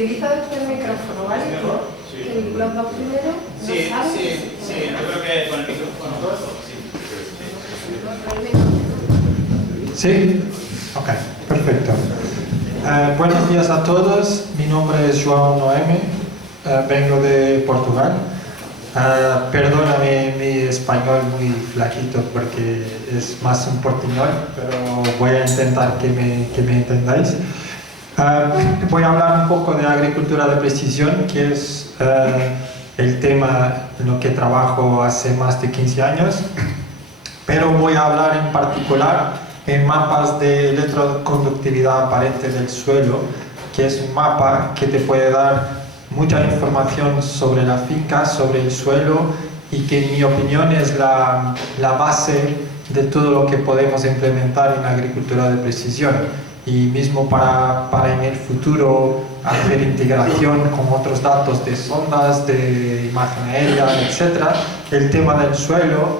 Utiliza usted el micrófono, ¿vale? Sí. Que los dos primeros no Sí, saben. sí, yo creo que con el micrófono sí. ¿Sí? Ok, perfecto. Buenos días a todos, mi nombre es João Noemi, vengo de Portugal. Perdóname mi español muy flaquito porque es más un portuñol, pero voy a intentar que me entendáis. Voy a hablar un poco de agricultura de precisión, que es el tema en lo que trabajo hace más de 15 años, pero voy a hablar en particular en mapas de electroconductividad aparente del suelo, que es un mapa que te puede dar mucha información sobre la finca, sobre el suelo, y que en mi opinión es la base de todo lo que podemos implementar en la agricultura de precisión, y mismo para en el futuro hacer integración con otros datos de sondas, de imagen aérea, etc. El tema del suelo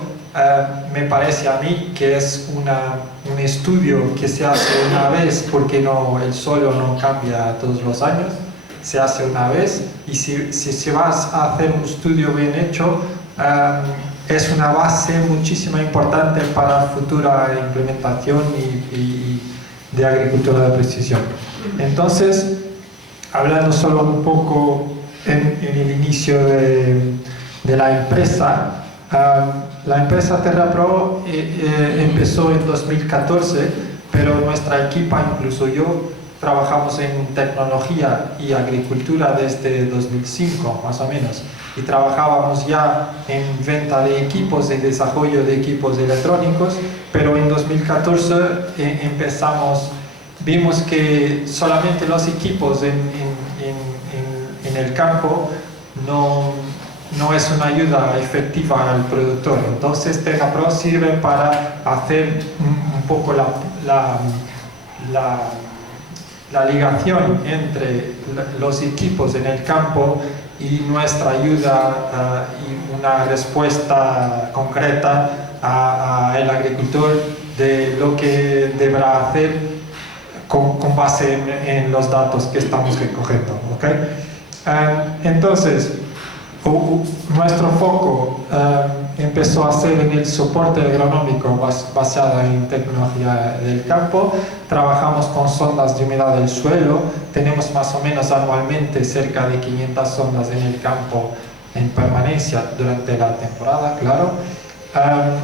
me parece a mí que es un estudio que se hace una vez, porque el suelo no cambia todos los años, se hace una vez, y si se va a hacer un estudio bien hecho, es una base muchísimo importante para futura implementación y de agricultura de precisión. Entonces, hablando solo un poco en el inicio de la empresa, la empresa TerraPro empezó en 2014, pero nuestra equipa, incluso yo, trabajamos en tecnología y agricultura desde 2005, más o menos, y trabajábamos ya en venta de equipos y desarrollo de equipos electrónicos, pero en 2014 vimos que solamente los equipos en el campo no es una ayuda efectiva al productor. Entonces TerraPro sirve para hacer un poco la ligación entre los equipos en el campo y nuestra ayuda y una respuesta concreta al agricultor de lo que deberá hacer con base en los datos que estamos recogiendo. ¿Okay? Entonces, nuestro foco empezó a ser en el soporte agronómico basado en tecnología del campo. Trabajamos con sondas de humedad del suelo, tenemos más o menos anualmente cerca de 500 sondas en el campo en permanencia durante la temporada, claro.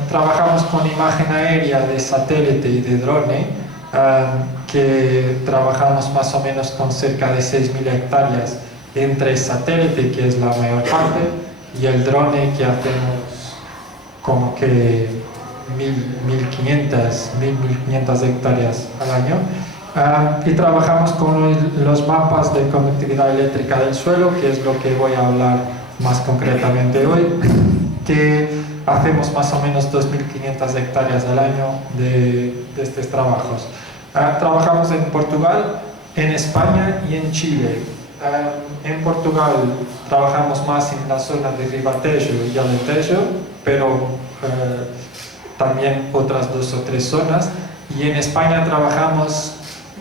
Trabajamos con imagen aérea de satélite y de drone, que trabajamos más o menos con cerca de 6.000 hectáreas entre satélite, que es la mayor parte, y el drone, que hacemos como que 1.500 hectáreas al año. Y trabajamos con los mapas de conductividad eléctrica del suelo, que es lo que voy a hablar más concretamente hoy, que hacemos más o menos 2.500 hectáreas al año de estos trabajos. Trabajamos en Portugal, en España y en Chile. En Portugal trabajamos más en la zona de Ribatejo y Alentejo, pero también otras 2 o 3 zonas, y en España trabajamos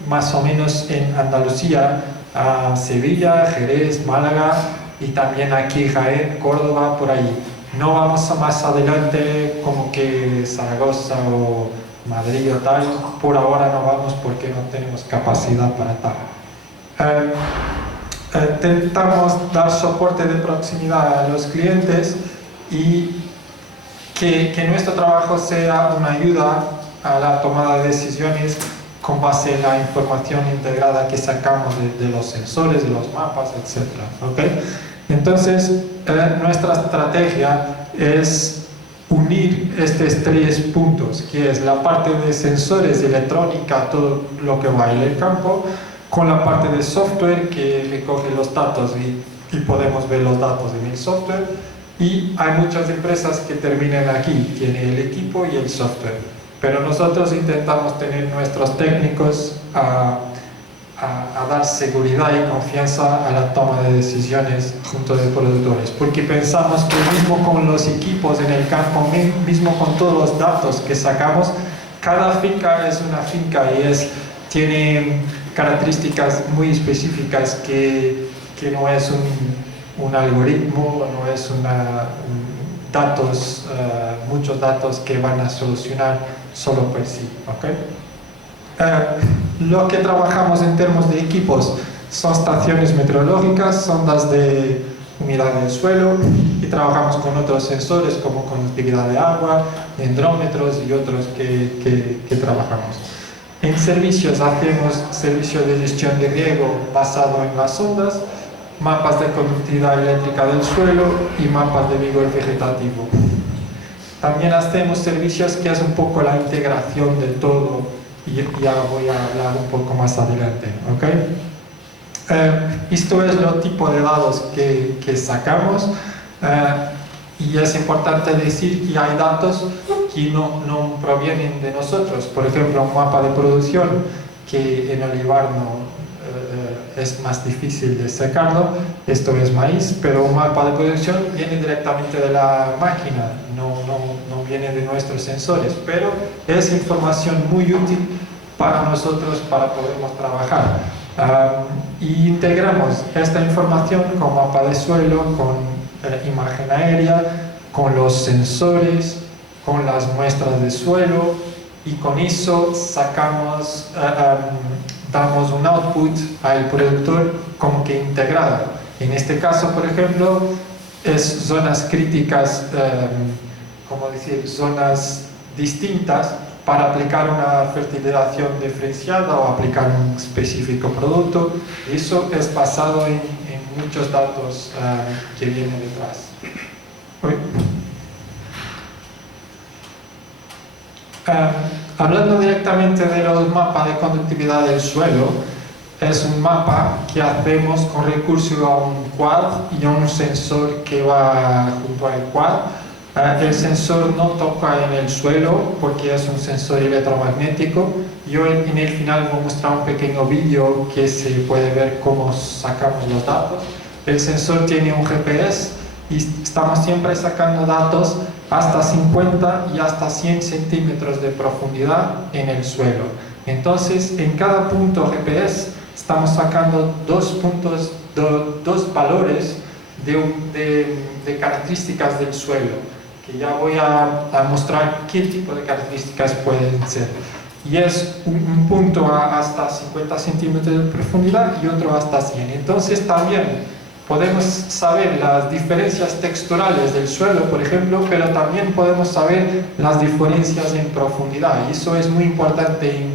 más o menos en Andalucía, Sevilla, Jerez, Málaga, y también aquí Jaén, Córdoba, por ahí. No vamos a más adelante como que Zaragoza o Madrid o tal, por ahora no vamos porque no tenemos capacidad para tal. Intentamos dar soporte de proximidad a los clientes y que nuestro trabajo sea una ayuda a la tomada de decisiones con base en la información integrada que sacamos de los sensores, de los mapas, etc. ¿Okay? Entonces, nuestra estrategia es unir estos 3 puntos, que es la parte de sensores, electrónica, todo lo que va en el campo, con la parte de software que recoge los datos y podemos ver los datos en el software, y hay muchas empresas que terminan aquí, tienen el equipo y el software, pero nosotros intentamos tener nuestros técnicos a dar seguridad y confianza a la toma de decisiones junto de productores, porque pensamos que mismo con los equipos en el campo, mismo con todos los datos que sacamos, cada finca es una finca y tiene características muy específicas que que no es un algoritmo, no es datos, muchos datos que van a solucionar solo por sí. ¿Okay? Lo que trabajamos en términos de equipos son estaciones meteorológicas, sondas de humedad del suelo, y trabajamos con otros sensores como conductividad de agua, dendrómetros y otros que trabajamos. En servicios hacemos servicios de gestión de riego basado en las ondas, mapas de conductividad eléctrica del suelo y mapas de vigor vegetativo. También hacemos servicios que es un poco la integración de todo, y ya voy a hablar un poco más adelante. ¿Okay? Esto es el tipo de datos que sacamos, y es importante decir que hay datos que no provienen de nosotros. Por ejemplo, un mapa de producción que en Olivar es más difícil de sacarlo, esto es maíz, pero un mapa de producción viene directamente de la máquina, no viene de nuestros sensores, pero es información muy útil para nosotros para poder trabajar. Y integramos esta información con mapa de suelo, con imagen aérea, con los sensores, con las muestras de suelo, y con eso sacamos, damos un output al productor como que integrado. En este caso, por ejemplo, es zonas críticas, como decir, zonas distintas para aplicar una fertilización diferenciada o aplicar un específico producto. Eso es basado en muchos datos que vienen detrás. Hablando directamente de los mapas de conductividad del suelo, es un mapa que hacemos con recurso a un quad y a un sensor que va junto al quad. El sensor no toca en el suelo porque es un sensor electromagnético. Yo en el final voy a mostrar un pequeño vídeo que se puede ver cómo sacamos los datos. El sensor tiene un GPS y estamos siempre sacando datos hasta 50 y hasta 100 centímetros de profundidad en el suelo. Entonces, en cada punto GPS estamos sacando dos valores de características del suelo, que ya voy a mostrar qué tipo de características pueden ser. Y es un punto hasta 50 centímetros de profundidad y otro hasta 100. Entonces también podemos saber las diferencias texturales del suelo, por ejemplo, pero también podemos saber las diferencias en profundidad. Y eso es muy importante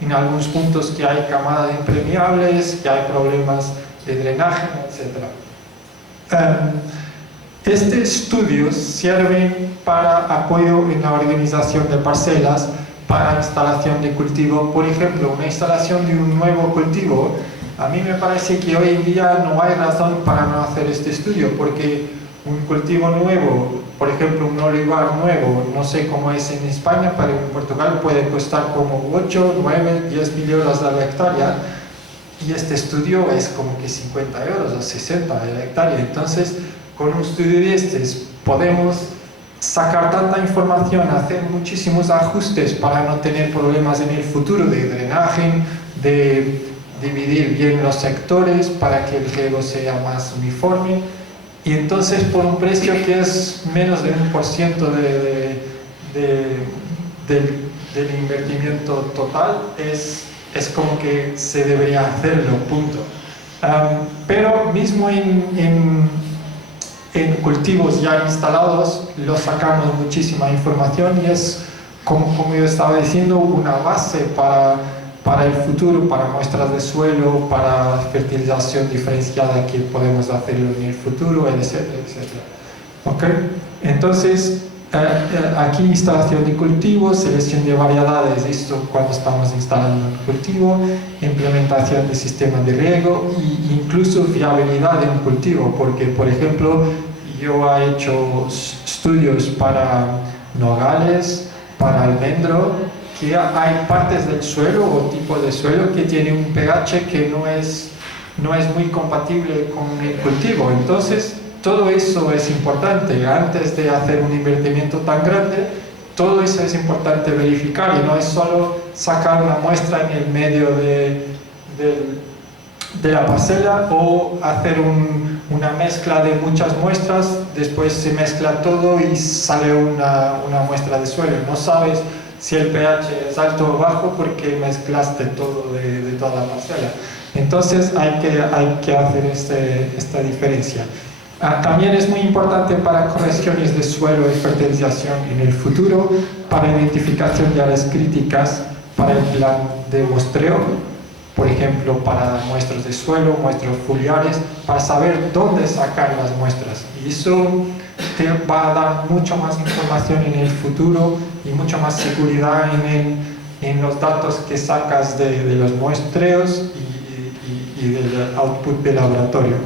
en algunos puntos que hay camadas impermeables, que hay problemas de drenaje, etc. Este estudio sirve para apoyo en la organización de parcelas, para instalación de cultivo. Por ejemplo, una instalación de un nuevo cultivo, a mí me parece que hoy en día no hay razón para no hacer este estudio, porque un cultivo nuevo, por ejemplo un olivar nuevo, no sé cómo es en España, pero en Portugal puede costar como 8, 9, 10 mil euros a la hectárea, y este estudio es como que 50 euros o 60 a la hectárea. Entonces, con un estudio de estos podemos sacar tanta información, hacer muchísimos ajustes para no tener problemas en el futuro de drenaje, de dividir bien los sectores para que el riego sea más uniforme, y entonces por un precio que es menos de 1% del invertimiento total, es como que se debería hacerlo, punto. Pero mismo en cultivos ya instalados, lo sacamos muchísima información, y es, como yo estaba diciendo, una base para el futuro, para muestras de suelo, para fertilización diferenciada que podemos hacerlo en el futuro, etcétera, etcétera. ¿Okay? Entonces, aquí instalación de cultivos, selección de variedades, esto cuando estamos instalando un cultivo, implementación de sistemas de riego e incluso viabilidad de un cultivo, porque por ejemplo yo he hecho estudios para nogales, para almendro, que hay partes del suelo o tipo de suelo que tiene un pH que no es muy compatible con el cultivo. Entonces todo eso es importante. Antes de hacer un invertimiento tan grande, todo eso es importante verificar, y no es solo sacar una muestra en el medio de la parcela o hacer una mezcla de muchas muestras, después se mezcla todo y sale una muestra de suelo. No sabes si el pH es alto o bajo porque mezclaste todo de toda la parcela. Entonces hay que hacer esta diferencia. También es muy importante para correcciones de suelo y fertilización en el futuro, para identificación de áreas críticas, para el plan de muestreo, por ejemplo, para muestras de suelo, muestras foliares, para saber dónde sacar las muestras. Y eso te va a dar mucho más información en el futuro y mucha más seguridad en los datos que sacas de los muestreos y del output del laboratorio.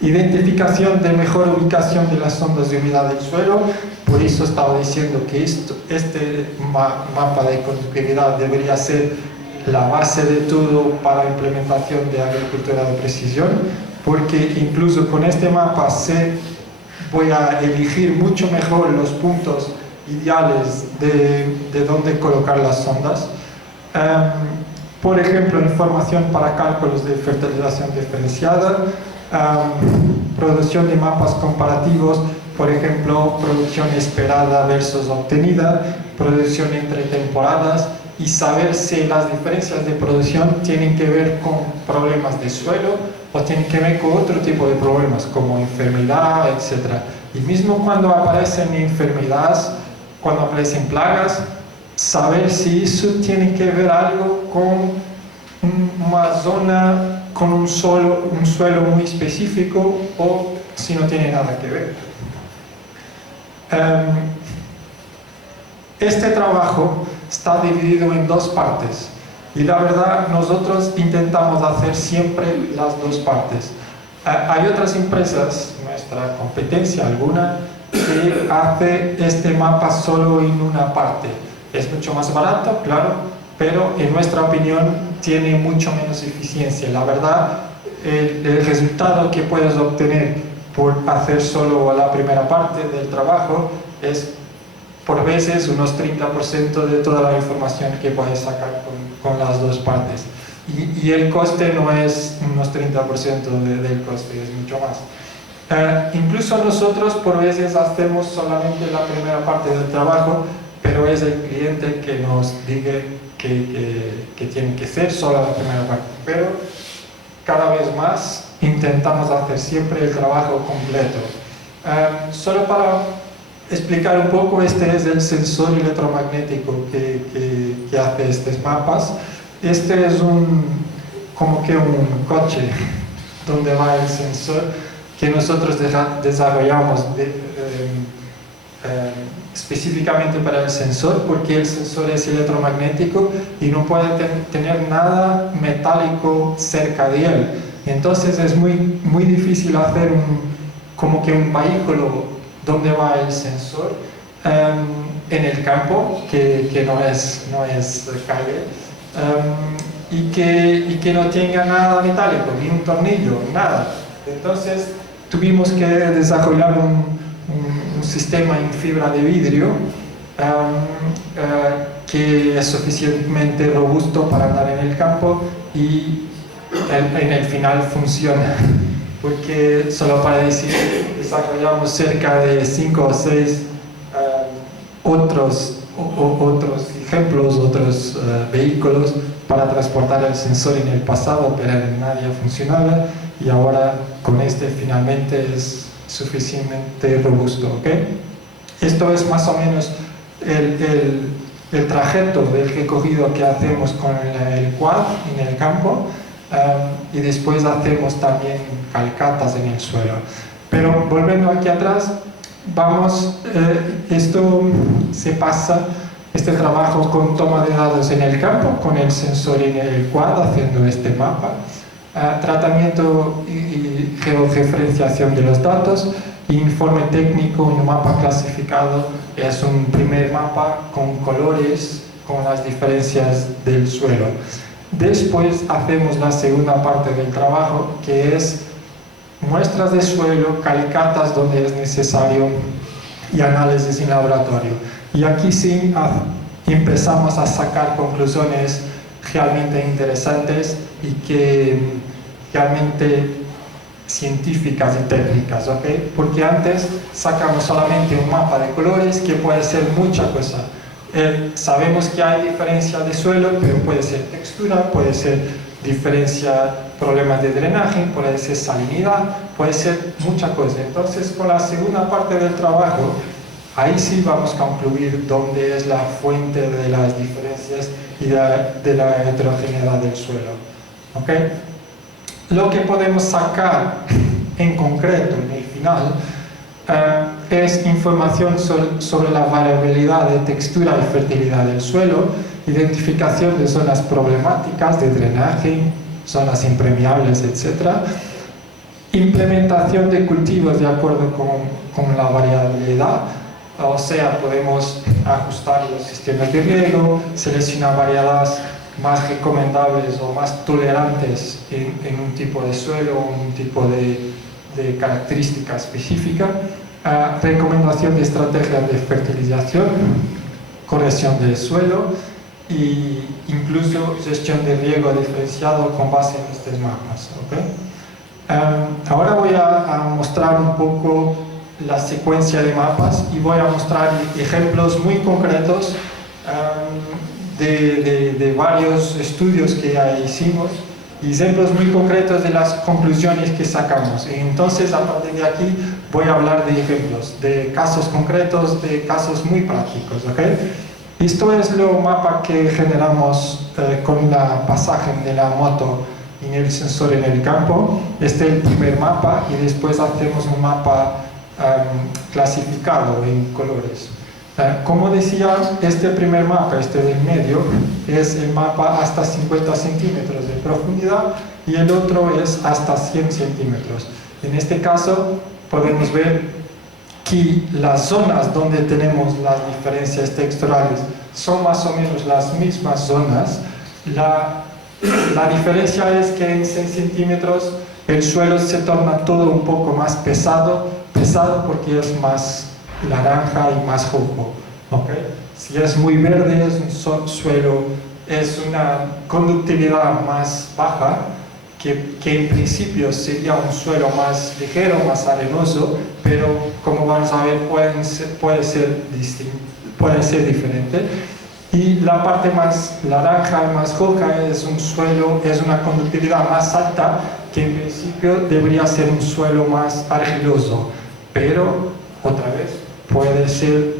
Identificación de mejor ubicación de las sondas de humedad del suelo. Por eso estaba diciendo que este mapa de conductividad debería ser la base de todo para la implementación de agricultura de precisión, porque incluso con este mapa voy a elegir mucho mejor los puntos ideales de dónde colocar las sondas. Por ejemplo, información para cálculos de fertilización diferenciada, producción de mapas comparativos, por ejemplo, producción esperada versus obtenida, producción entre temporadas, y saber si las diferencias de producción tienen que ver con problemas de suelo o tienen que ver con otro tipo de problemas como enfermedad, etc. Y mismo cuando aparecen enfermedades, cuando aparecen plagas, saber si eso tiene que ver algo con una zona, con un suelo muy específico o si no tiene nada que ver. Este trabajo está dividido en dos partes y la verdad nosotros intentamos hacer siempre las dos partes. Hay otras empresas, nuestra competencia alguna, que hace este mapa solo en una parte. Es mucho más barato, claro, pero en nuestra opinión tiene mucho menos eficiencia. La verdad, el resultado que puedes obtener por hacer solo la primera parte del trabajo es por veces unos 30% de toda la información que puedes sacar con las dos partes. Y el coste no es unos 30% del coste, es mucho más. Incluso nosotros por veces hacemos solamente la primera parte del trabajo, pero es el cliente que nos diga que tiene que ser solo la primera parte. Pero cada vez más intentamos hacer siempre el trabajo completo. Solo para explicar un poco, este es el sensor electromagnético que hace estos mapas. Este es como que un coche donde va el sensor que nosotros desarrollamos específicamente para el sensor, porque el sensor es electromagnético y no puede tener nada metálico cerca de él. Entonces es muy difícil hacer como que un vehículo donde va el sensor en el campo, que no es calle, y que no tenga nada metálico, ni un tornillo, nada. Entonces tuvimos que desarrollar un sistema en fibra de vidrio que es suficientemente robusto para andar en el campo y en el final funciona. Porque solo para decir, desarrollamos cerca de 5 o 6 otros ejemplos, otros vehículos para transportar el sensor en el pasado, pero nadie funcionaba, y ahora con este finalmente es suficientemente robusto. ¿Okay? Esto es más o menos el trayecto del recorrido que hacemos con el quad en el campo. Y después hacemos también calcatas en el suelo. Pero volviendo aquí atrás, esto se pasa, este trabajo con toma de datos en el campo, con el sensor en el quad haciendo este mapa, tratamiento y georreferenciación de los datos, informe técnico, un mapa clasificado, es un primer mapa con colores, con las diferencias del suelo. Después hacemos la segunda parte del trabajo, que es muestras de suelo, calicatas donde es necesario y análisis en laboratorio. Y aquí sí empezamos a sacar conclusiones realmente interesantes y que realmente científicas y técnicas, ¿ok? Porque antes sacamos solamente un mapa de colores que puede ser mucha cosa. Sabemos que hay diferencia de suelo, pero puede ser textura, puede ser diferencia, problemas de drenaje, puede ser salinidad, puede ser mucha cosa. Entonces, con la segunda parte del trabajo, ahí sí vamos a concluir dónde es la fuente de las diferencias y de la heterogeneidad del suelo, ¿ok? Lo que podemos sacar en concreto en el final es información sobre la variabilidad de textura y fertilidad del suelo, identificación de zonas problemáticas de drenaje, zonas impermeables, etc. Implementación de cultivos de acuerdo con la variabilidad, o sea, podemos ajustar los sistemas de riego, seleccionar variedades más recomendables o más tolerantes en un tipo de suelo o un tipo de característica específica, recomendación de estrategias de fertilización, corrección del suelo e incluso gestión de riego diferenciado con base en estos mapas, ¿okay? Ahora voy a mostrar un poco la secuencia de mapas y voy a mostrar ejemplos muy concretos de varios estudios que ya hicimos, ejemplos muy concretos de las conclusiones que sacamos. Y entonces, a partir de aquí, voy a hablar de ejemplos, de casos concretos, de casos muy prácticos, ¿ok? Esto es lo mapa que generamos con la pasaje de la moto en el sensor en el campo. Este es el primer mapa y después hacemos un mapa clasificado en colores. Como decía, este primer mapa, este del medio, es el mapa hasta 50 centímetros de profundidad y el otro es hasta 100 centímetros. En este caso podemos ver que las zonas donde tenemos las diferencias texturales son más o menos las mismas zonas. La diferencia es que en 100 centímetros el suelo se torna todo un poco más pesado porque es más naranja y más rojo, ¿okay? Si es muy verde es un suelo, es una conductividad más baja, que en principio sería un suelo más ligero, más arenoso, pero como vamos a ver puede ser diferente. Y la parte más naranja y más roja es un suelo, es una conductividad más alta, que en principio debería ser un suelo más argiloso, pero otra vez puede ser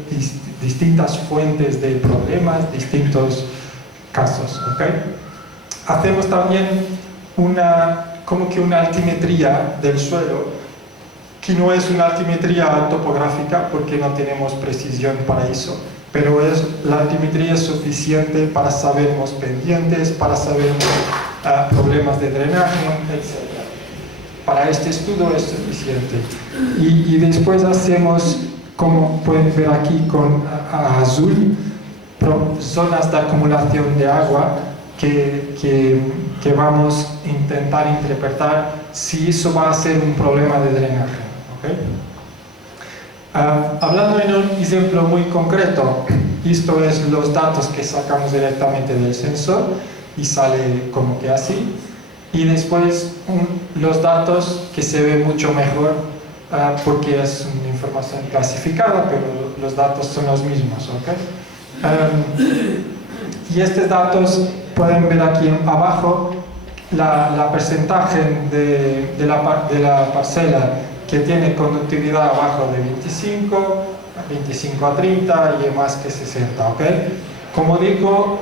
distintas fuentes de problemas, distintos casos, ¿ok? Hacemos también como que una altimetría del suelo, que no es una altimetría topográfica porque no tenemos precisión para eso, pero la altimetría es suficiente para sabernos pendientes, para sabernos problemas de drenaje, etc. Para este estudio es suficiente. Y después hacemos, como pueden ver aquí con azul, zonas de acumulación de agua que vamos a intentar interpretar si eso va a ser un problema de drenaje, ¿okay? Hablando en un ejemplo muy concreto, esto es los datos que sacamos directamente del sensor y sale como que así, y después los datos que se ve mucho mejor porque es una información clasificada, pero los datos son los mismos, ¿okay? Y estos datos pueden ver aquí abajo la porcentaje de la parcela que tiene conductividad abajo de 25 a 30 y más que 60, ¿ok? Como digo,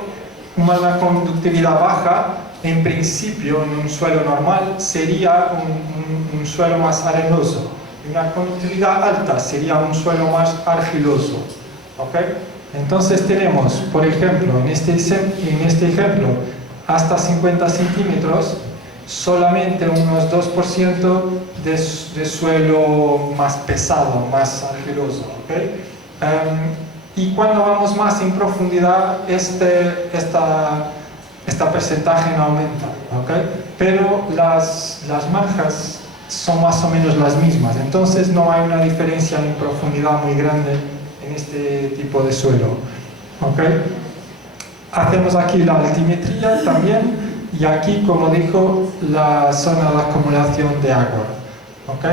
una conductividad baja, en principio, en un suelo normal, sería un suelo más arenoso. Una conductividad alta sería un suelo más argiloso, ¿ok? Entonces tenemos, por ejemplo, en este ejemplo, hasta 50 centímetros, solamente unos 2% de suelo más pesado, más argiloso, ¿okay? Y cuando vamos más en profundidad, esta porcentaje no aumenta, ¿okay? Pero las marcas son más o menos las mismas, entonces no hay una diferencia en profundidad muy grande en este tipo de suelo, ¿okay? hacemos aquí la altimetría también y aquí, como dijo, la zona de acumulación de agua. ¿Ok?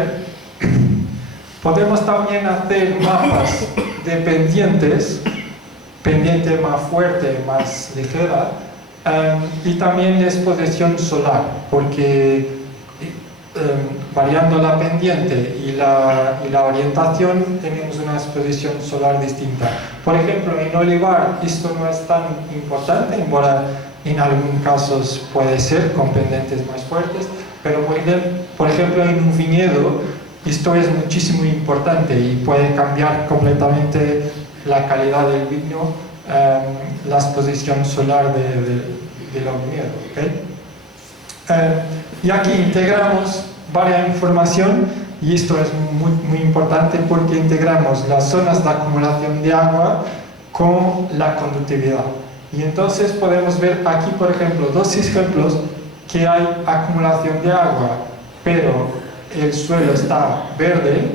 Podemos también hacer mapas de pendientes, pendiente más fuerte, más ligera, y también de exposición solar, porque variando la pendiente y la orientación tenemos una exposición solar distinta. Por ejemplo, en olivar esto no es tan importante, embora en algunos casos puede ser con pendientes más fuertes, pero por ejemplo en un viñedo esto es muchísimo importante y puede cambiar completamente la calidad del vino, la exposición solar de los viñedos. ¿Okay? Y aquí integramos varias información y esto es muy importante porque integramos las zonas de acumulación de agua con la conductividad. Y entonces podemos ver aquí, por ejemplo, dos ejemplos que hay acumulación de agua, pero el suelo está verde,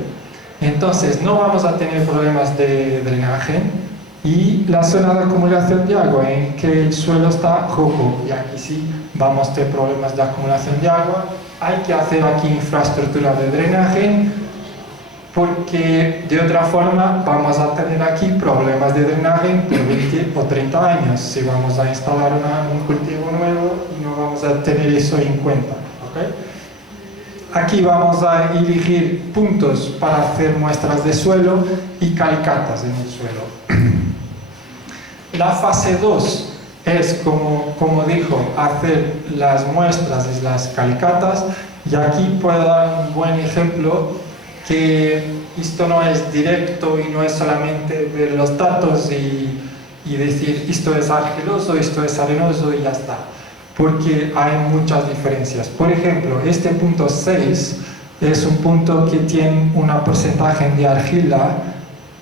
entonces no vamos a tener problemas de drenaje, y la zona de acumulación de agua en que el suelo está rojo, y aquí sí vamos a tener problemas de acumulación de agua. Hay que hacer aquí infraestructura de drenaje, porque de otra forma vamos a tener aquí problemas de drenaje por 20 o 30 años, si vamos a instalar un cultivo nuevo y no vamos a tener eso en cuenta. ¿Okay? Aquí vamos a elegir puntos para hacer muestras de suelo y calicatas en el suelo. La fase 2 es, como dijo, hacer las muestras y las calicatas, y aquí puedo dar un buen ejemplo que esto no es directo y no es solamente ver los datos y decir esto es argiloso, esto es arenoso y ya está, porque hay muchas diferencias. Por ejemplo, este punto 6 es un punto que tiene un porcentaje de argila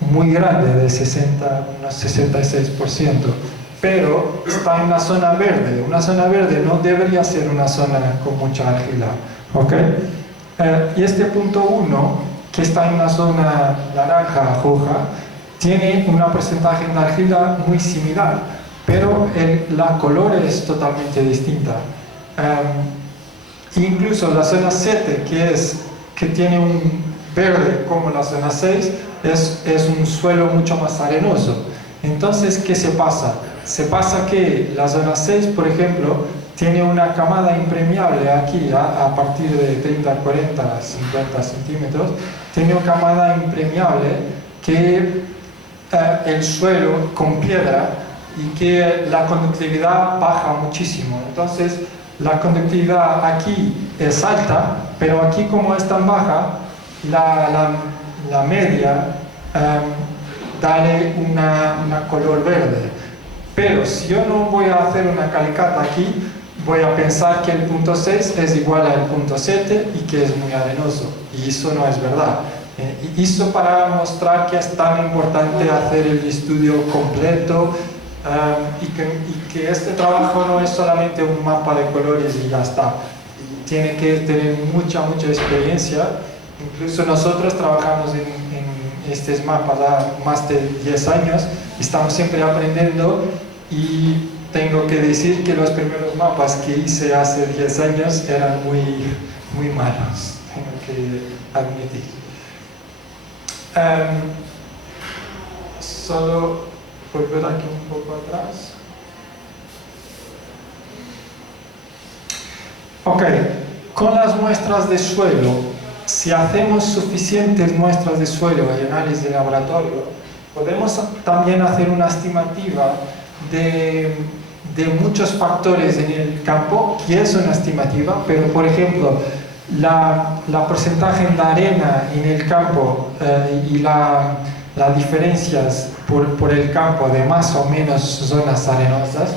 muy grande, de unos 66%, pero está en una zona verde. Una zona verde no debería ser una zona con mucha argila. ¿Okay? Y este punto 1, que está en una zona naranja, roja, tiene un porcentaje de argila muy similar, pero la color es totalmente distinta. Incluso la zona 7, que tiene un verde como la zona 6, es un suelo mucho más arenoso. Entonces, ¿qué se pasa? Se pasa que la zona 6, por ejemplo, tiene una camada impermeable aquí, a partir de 30, 40, 50 centímetros, tiene una camada impermeable que el suelo con piedra, y que la conductividad baja muchísimo. Entonces, la conductividad aquí es alta, pero aquí, como es tan baja, la media dale una color verde. Pero si yo no voy a hacer una calicata aquí, voy a pensar que el punto 6 es igual al punto 7 y que es muy arenoso, y eso no es verdad. Y eso para mostrar que es tan importante hacer el estudio completo, y que este trabajo no es solamente un mapa de colores y ya está. Tiene que tener mucha experiencia. Incluso nosotros trabajamos en estos mapas há más de 10 años, estamos siempre aprendiendo, y tengo que decir que los primeros mapas que hice hace 10 años eran muy malos, tengo que admitir. Solo volver aquí un poco atrás. Ok, con las muestras de suelo, si hacemos suficientes muestras de suelo y análisis de laboratorio, podemos también hacer una estimativa de muchos factores en el campo, que es una estimativa, pero por ejemplo, la porcentaje de arena en el campo y las diferencias por el campo de más o menos zonas arenosas,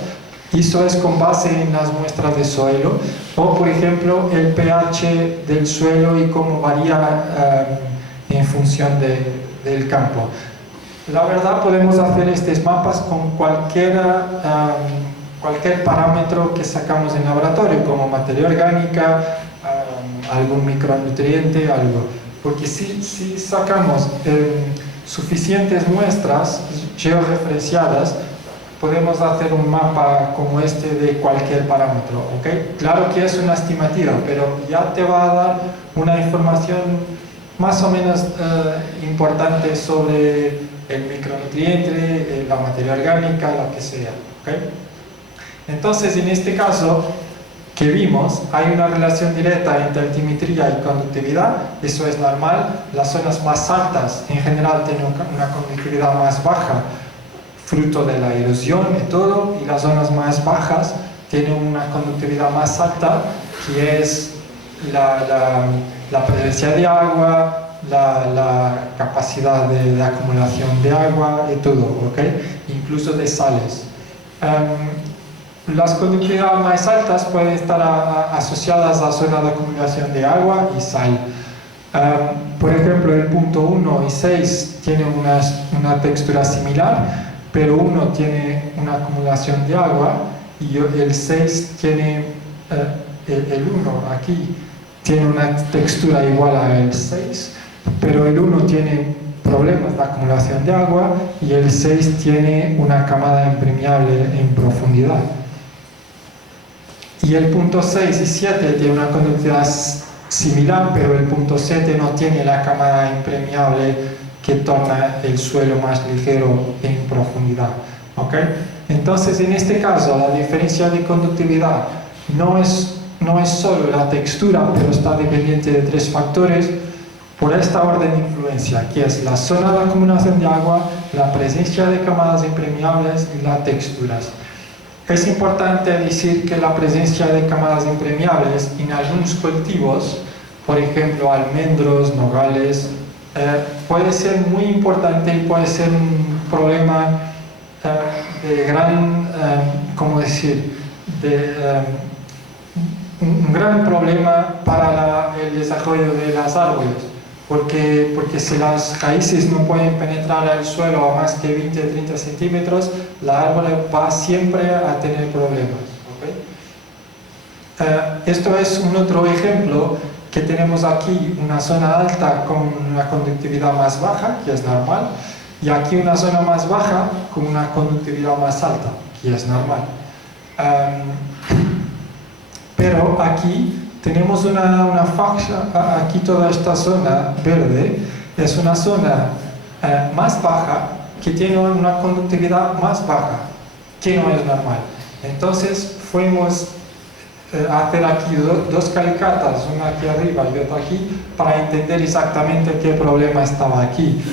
eso es con base en las muestras de suelo, o por ejemplo el pH del suelo y cómo varía en función del campo. La verdad, podemos hacer estos mapas con cualquier parámetro que sacamos en laboratorio, como materia orgánica, algún micronutriente, algo. Porque si sacamos suficientes muestras georreferenciadas, podemos hacer un mapa como este de cualquier parámetro, ¿ok? Claro que es una estimativa, pero ya te va a dar una información más o menos importante sobre el micronutriente, la materia orgánica, lo que sea, ¿ok? Entonces, en este caso que vimos, hay una relación directa entre altimetría y conductividad, eso es normal. Las zonas más altas en general tienen una conductividad más baja, fruto de la erosión y todo, y las zonas más bajas tienen una conductividad más alta, que es la presencia de agua, la capacidad de acumulación de agua y todo, ¿ok? Incluso de sales. Las conductividades más altas pueden estar asociadas a zonas de acumulación de agua y sal. Por ejemplo, el punto 1 y 6 tienen una textura similar, pero uno tiene una acumulación de agua y el 6 tiene, el 1 aquí tiene una textura igual al 6, pero el 1 tiene problemas de acumulación de agua y el 6 tiene una camada impermeable en profundidad. Y el punto 6 y 7 tiene una conductividad similar, pero el punto 7 no tiene la camada impermeable que torna el suelo más ligero en profundidad, ¿ok? Entonces, en este caso, la diferencia de conductividad no es solo la textura, pero está dependiente de 3 factores por esta orden de influencia, que es la zona de acumulación de agua, la presencia de camadas impermeables y las texturas. Es importante decir que la presencia de camadas impermeables en algunos cultivos, por ejemplo almendros, nogales, puede ser muy importante y puede ser un problema de gran, ¿cómo decir?, un gran problema para el desarrollo de los árboles, porque si las raíces no pueden penetrar al suelo a más que 20-30 centímetros, el árbol va siempre a tener problemas, ¿ok? Esto es un otro ejemplo que tenemos aquí, una zona alta con una conductividad más baja, que es normal, y aquí una zona más baja con una conductividad más alta, que es normal. Pero aquí tenemos una faja, aquí toda esta zona verde es una zona más baja que tiene una conductividad más baja, que no es normal. Entonces fuimos a hacer aquí dos calicatas, una aquí arriba y otra aquí, para entender exactamente qué problema estaba aquí.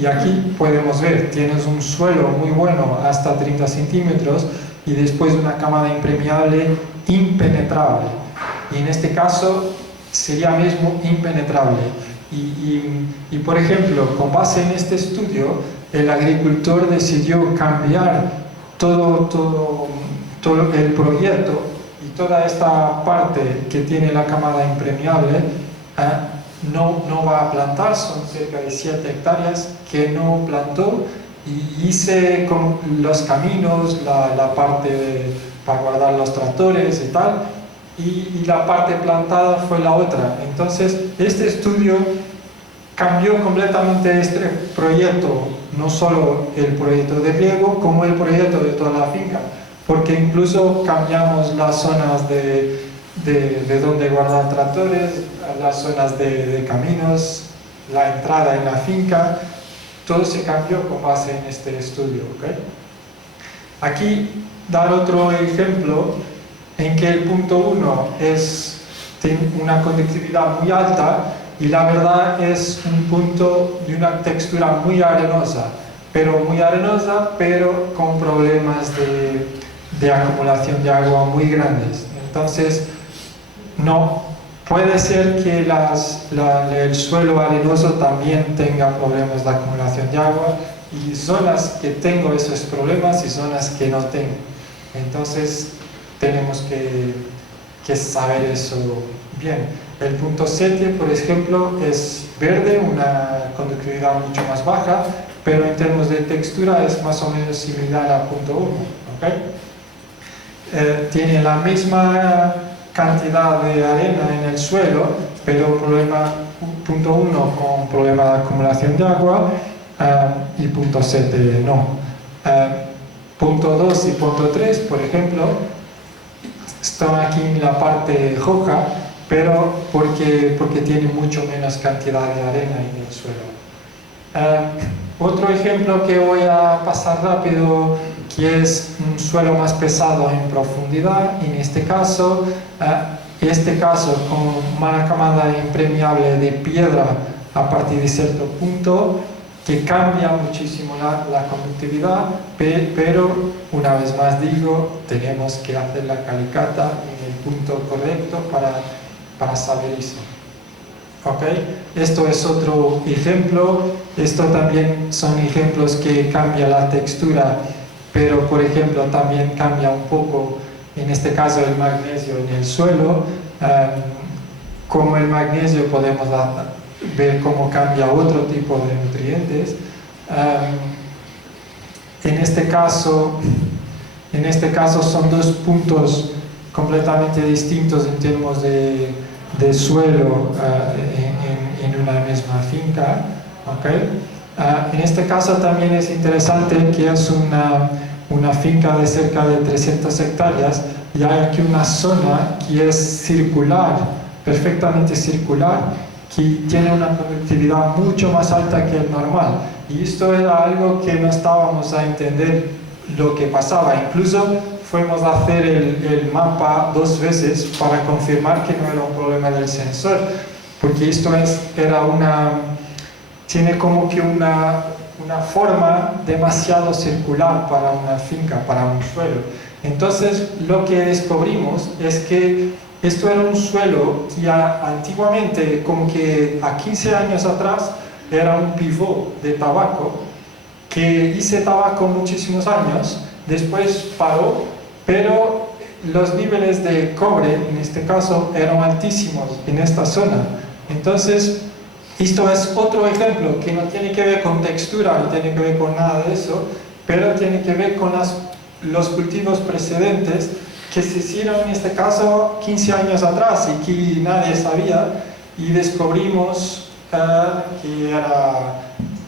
Y aquí podemos ver, tienes un suelo muy bueno hasta 30 centímetros y después una camada impermeable impenetrable. Y en este caso sería mismo impenetrable. Y por ejemplo, con base en este estudio, el agricultor decidió cambiar todo el proyecto y toda esta parte que tiene la camada impermeable no va a plantar, son cerca de 7 hectáreas que no plantó, y hice con los caminos, la parte para guardar los tractores y tal, y la parte plantada fue la otra. Entonces este estudio cambió completamente este proyecto, no solo el proyecto de riego como el proyecto de toda la finca, porque incluso cambiamos las zonas de donde guardar tractores, las zonas de caminos, la entrada en la finca, todo se cambió con base en este estudio, ¿okay? Aquí dar otro ejemplo en que el punto 1 tiene una conductividad muy alta y la verdad es un punto de una textura muy arenosa, pero con problemas de acumulación de agua muy grandes. Entonces, no puede ser que el suelo arenoso también tenga problemas de acumulación de agua, y zonas que tengo esos problemas y zonas que no tengo. Entonces tenemos que saber eso bien. El punto 7, por ejemplo, es verde, una conductividad mucho más baja, pero en términos de textura es más o menos similar al punto 1, ¿okay? Tiene la misma cantidad de arena en el suelo, pero punto 1 con problema de acumulación de agua y punto 7 no. punto 2 y punto 3, por ejemplo, están aquí en la parte roja, pero porque tiene mucho menos cantidad de arena en el suelo. Otro ejemplo que voy a pasar rápido, que es un suelo más pesado en profundidad, en este caso con una camada impermeable de piedra a partir de cierto punto, que cambia muchísimo la conductividad, pero una vez más digo, tenemos que hacer la calicata en el punto correcto para saber eso. ¿Ok? Esto es otro ejemplo. Esto también son ejemplos que cambia la textura, pero por ejemplo también cambia un poco, en este caso el magnesio en el suelo. Como el magnesio podemos ver cómo cambia otro tipo de nutrientes. En este caso son dos puntos completamente distintos en términos de suelo en una misma finca. ¿Okay? En este caso también es interesante que es una finca de cerca de 300 hectáreas y hay aquí una zona que es circular, perfectamente circular, que tiene una conductividad mucho más alta que el normal. Y esto era algo que no estábamos a entender lo que pasaba. Incluso fuimos a hacer el mapa 2 veces para confirmar que no era un problema del sensor, porque esto tiene como que una forma demasiado circular para una finca, para un suelo. Entonces lo que descubrimos es que esto era un suelo que antiguamente, como que a 15 años atrás, era un pivot de tabaco, que hice tabaco muchísimos años, después paró, pero los niveles de cobre, en este caso, eran altísimos en esta zona. Entonces, esto es otro ejemplo que no tiene que ver con textura, no tiene que ver con nada de eso, pero tiene que ver con los cultivos precedentes que se hicieron en este caso 15 años atrás y que nadie sabía, y descubrimos que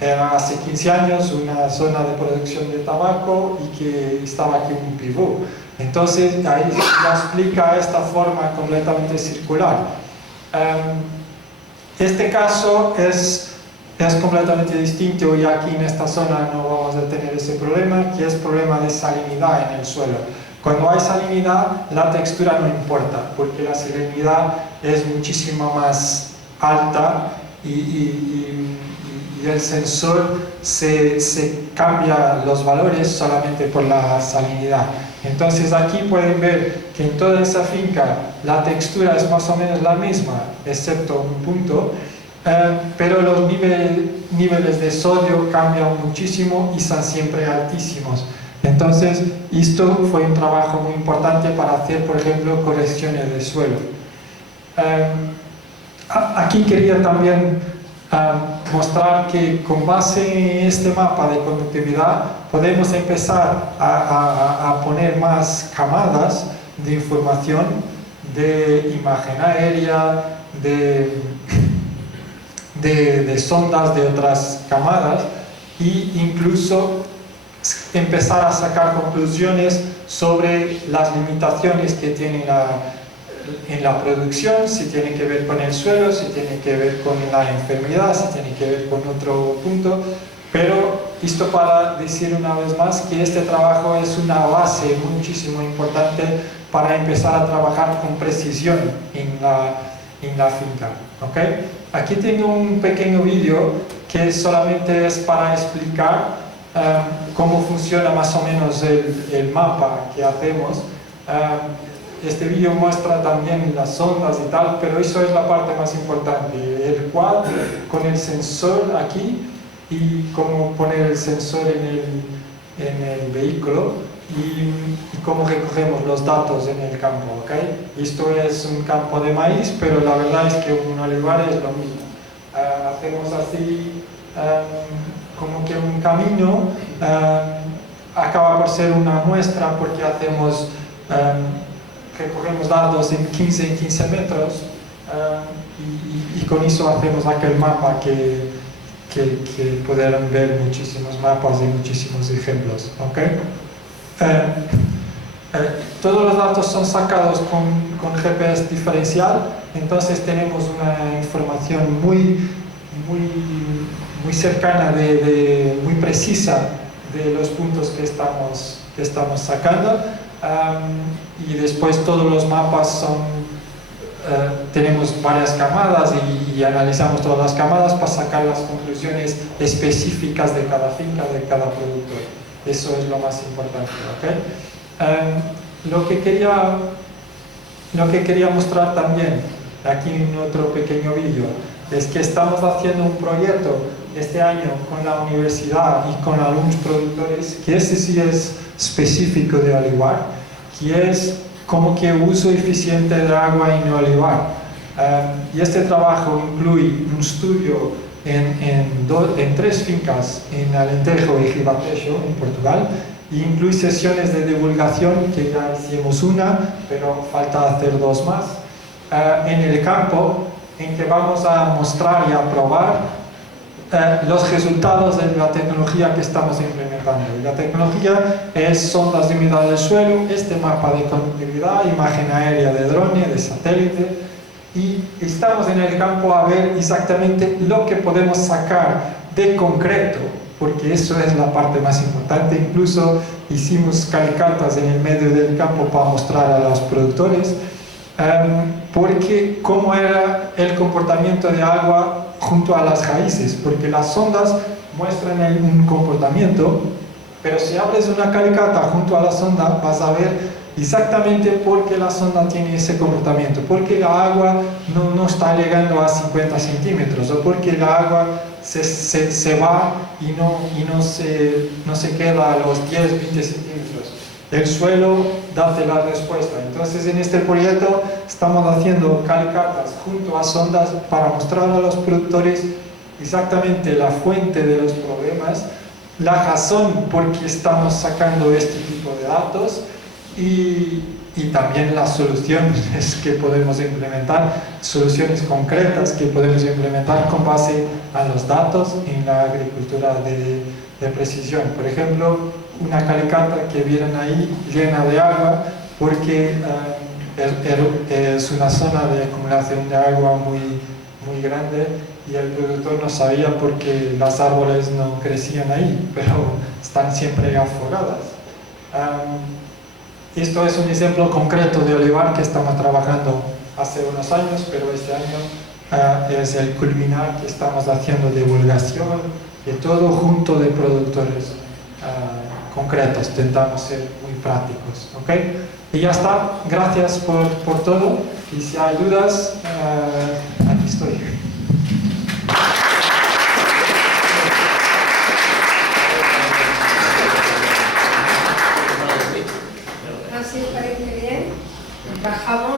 era hace 15 años una zona de producción de tabaco y que estaba aquí un pivot. Entonces ahí ya explica esta forma completamente circular. Este caso es completamente distinto y aquí en esta zona no vamos a tener ese problema, que es problema de salinidad en el suelo. Cuando hay salinidad, la textura no importa, porque la salinidad es muchísimo más alta y el sensor se cambia los valores solamente por la salinidad. Entonces aquí pueden ver que en toda esa finca la textura es más o menos la misma, excepto un punto, pero los niveles de sodio cambian muchísimo y son siempre altísimos. Entonces, esto fue un trabajo muy importante para hacer, por ejemplo, correcciones de suelo. Aquí quería también mostrar que con base en este mapa de conductividad podemos empezar a poner más camadas de información, de imagen aérea, de sondas de otras camadas, e incluso empezar a sacar conclusiones sobre las limitaciones que tiene en la producción, si tiene que ver con el suelo, si tiene que ver con la enfermedad, si tiene que ver con otro punto. Pero esto para decir una vez más que este trabajo es una base muchísimo importante para empezar a trabajar con precisión en la finca. ¿Okay? Aquí tengo un pequeño vídeo que solamente es para explicar cómo funciona más o menos el mapa que hacemos. Este vídeo muestra también las ondas y tal, pero eso es la parte más importante. El quad con el sensor aquí y cómo poner el sensor en el vehículo y cómo recogemos los datos en el campo. ¿Okay? Esto es un campo de maíz, pero la verdad es que un olivar es lo mismo. Hacemos así como que un camino, acaba por ser una muestra porque recogemos datos en 15 metros y con eso hacemos aquel mapa que podrán ver muchísimos mapas y muchísimos ejemplos. ¿Okay? Todos los datos son sacados con GPS diferencial, entonces tenemos una información muy cercana, muy precisa de los puntos que estamos sacando. Y después todos los mapas tenemos varias camadas y analizamos todas las camadas para sacar las conclusiones específicas de cada finca, de cada productor. Eso es lo más importante, ¿ok? Lo que quería mostrar también aquí en otro pequeño vídeo es que estamos haciendo un proyecto este año con la universidad y con algunos productores, que ese sí es específico de olivar, que es como que uso eficiente de agua en olivar. Y este trabajo incluye un estudio en 3 fincas, en Alentejo y Ribatejo, en Portugal, e incluye sesiones de divulgación, que ya hicimos una, pero falta hacer 2 más, en el campo, en que vamos a mostrar y a probar los resultados de la tecnología que estamos implementando. Y la tecnología es sondas de humedad del suelo, este mapa de conductividad, imagen aérea de drone, de satélite, y estamos en el campo a ver exactamente lo que podemos sacar de concreto, porque eso es la parte más importante. Incluso hicimos calicatas en el medio del campo para mostrar a los productores porque cómo era el comportamiento de agua junto a las raíces, porque las sondas muestran un comportamiento, pero si abres una calicata junto a la sonda vas a ver exactamente por qué la sonda tiene ese comportamiento, porque la agua no está llegando a 50 centímetros, o porque la agua se va y no se queda a los 10, 20 centímetros. El suelo da la respuesta. Entonces, en este proyecto estamos haciendo calicatas junto a sondas para mostrar a los productores exactamente la fuente de los problemas, la razón por qué estamos sacando este tipo de datos y también las soluciones que podemos implementar, soluciones concretas que podemos implementar con base a los datos en la agricultura de precisión. Por ejemplo, una calicata que vieron ahí llena de agua porque es una zona de acumulación de agua muy grande y el productor no sabía porque los árboles no crecían ahí, pero están siempre afogadas. Esto es un ejemplo concreto de olivar que estamos trabajando hace unos años, pero este año es el culminar que estamos haciendo divulgación y todo junto de productores concretos. Intentamos ser muy prácticos, ¿ok? Y ya está. Gracias por todo y si hay dudas, aquí estoy. Así parece bien. Bajamos.